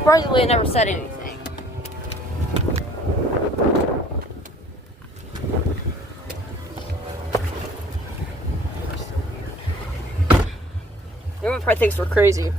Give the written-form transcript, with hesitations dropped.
surprisingly, it never said anything. Everyone probably thinks we're crazy.